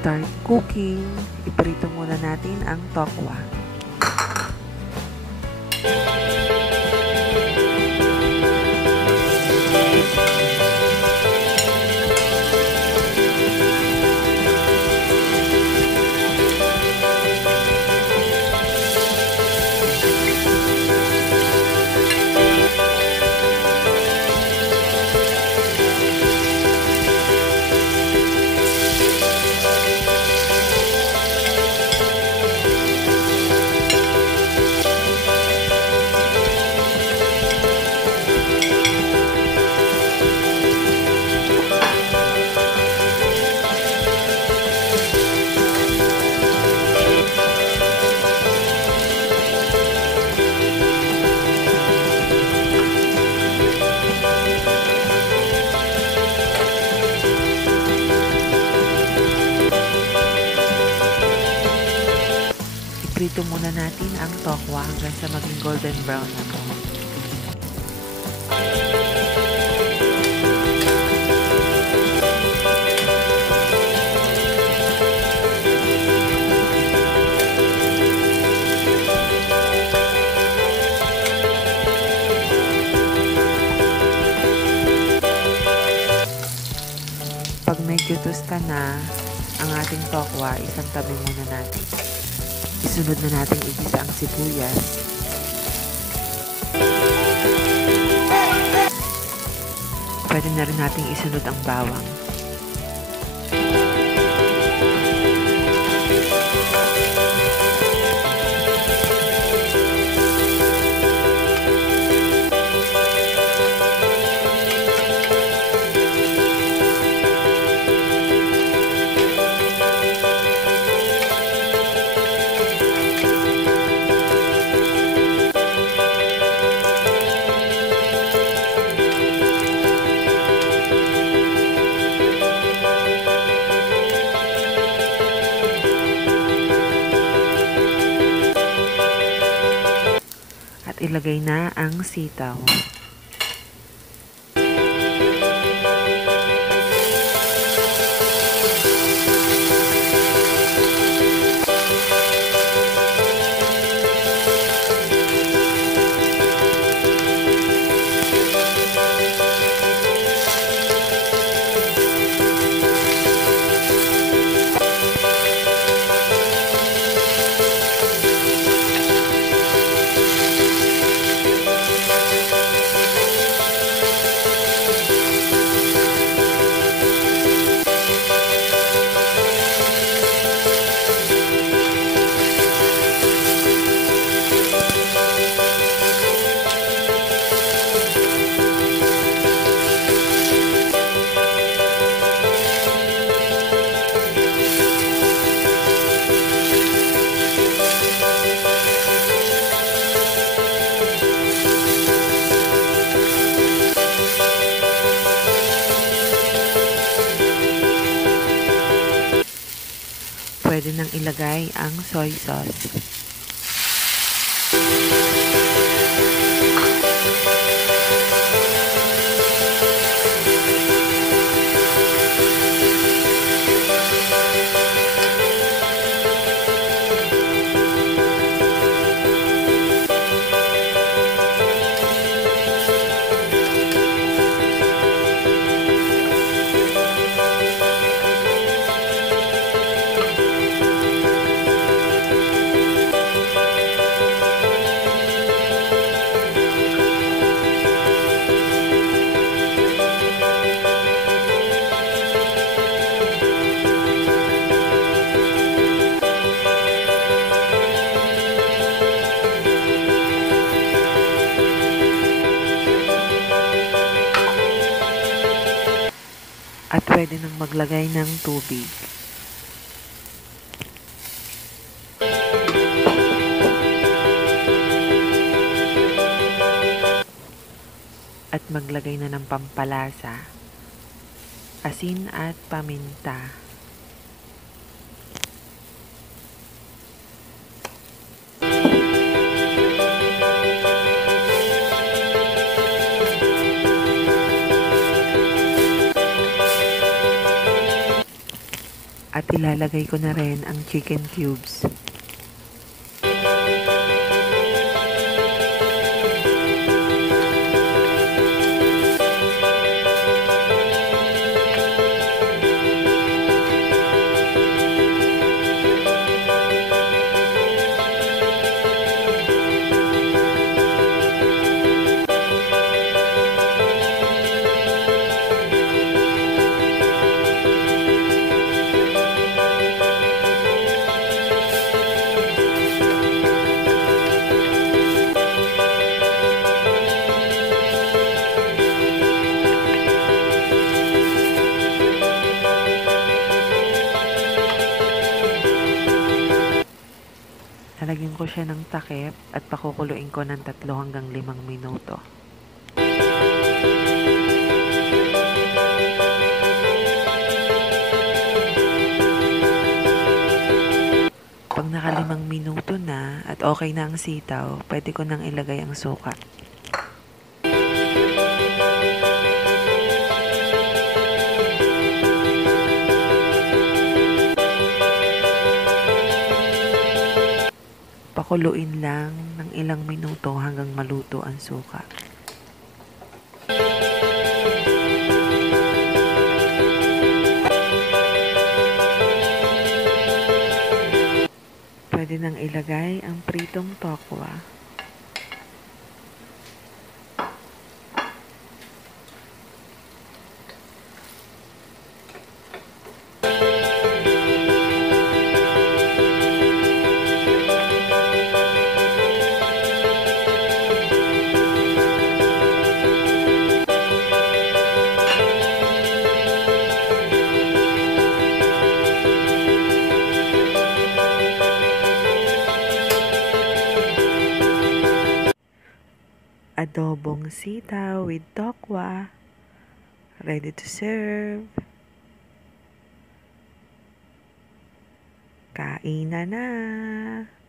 start cooking, iprito muna natin ang tokwa. Iprito muna natin ang tokwa hanggang sa maging golden brown na to. Pag medyo tusta na ang ating tokwa, isang tabi muna natin. Isunod na natin igisa ang sibuyas. Pwede na rin natin isunod ang bawang. Ilagay na ang sitaw. Pwede nang ilagay ang soy sauce. At pwede nang maglagay ng tubig. At maglagay na ng pampalasa, asin at paminta. At ilalagay ko na rin ang chicken cubes. Lalagyan ko siya ng takip at pakukuluin ko ng 3 hanggang 5 minuto. Pag naka 5 minuto na at okay na ang sitaw, pwede ko nang ilagay ang suka. Pakuluin lang ng ilang minuto hanggang maluto ang suka. Pwede nang ilagay ang pritong tokwa. Adobong sitaw with tokwa. Ready to serve. Kain na!